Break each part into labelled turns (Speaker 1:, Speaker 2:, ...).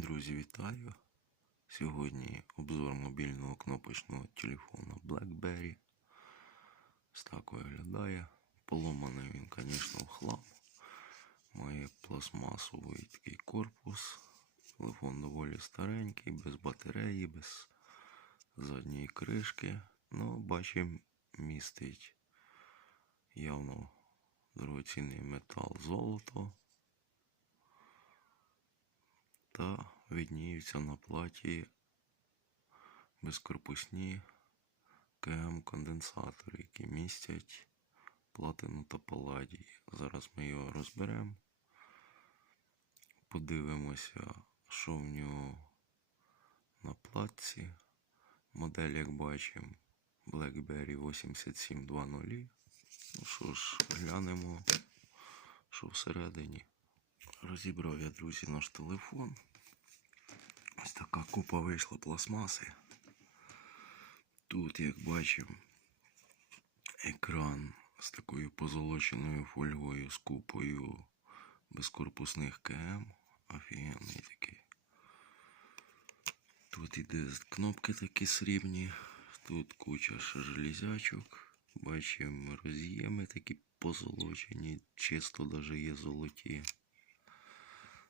Speaker 1: Друзі, вітаю! Сьогодні обзор мобільного кнопочного телефона BlackBerry. Ось так виглядає. Поломаний він, звісно, в хлам. Має пластмасовий такий корпус. Телефон доволі старенький, без батареї, без задньої кришки. Ну, бачимо, містить явно дорогоцінний метал золото та відніються на платі безкорпусні КМ-конденсатори, які містять платину та паладій. Зараз ми його розберемо. Подивимося, що в нього на платці. Модель, як бачимо, BlackBerry 8720. Ну що ж, глянемо, що всередині. Розібрав я, друзі, наш телефон. Така купа вийшла пластмаси. Тут, як бачимо, екран з такою позолоченою фольгою з купою безкорпусних КМ. Офігенний такий. Тут іде кнопки такі срібні. Тут куча железячок. Бачимо роз'єми такі позолочені, чисто навіть є золоті.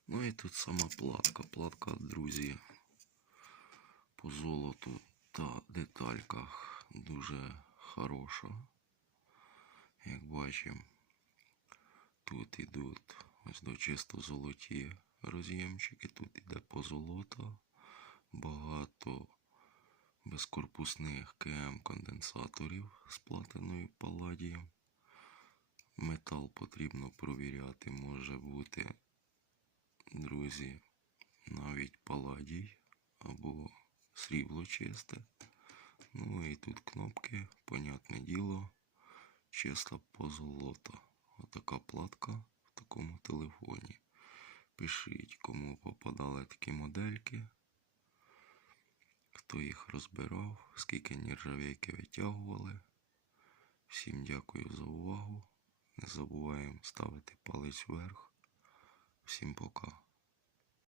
Speaker 1: Ну і тут сама платка. Платка, друзі, по золоту та детальках дуже хороша. Як бачимо, тут ідуть ось до чисто золоті роз'ємчики, тут іде позолота, багато безкорпусних КМ-конденсаторів з платиною паладієм. Метал потрібно провіряти, може бути друзі, навіть паладій срібло чисте. Ну і тут кнопки, понятне діло, чиста позолота. Отака платка в такому телефоні. Пишіть, кому попадали такі модельки, хто їх розбирав, скільки нержавейки витягували. Всім дякую за увагу. Не забуваємо ставити палець вверх. Всім пока.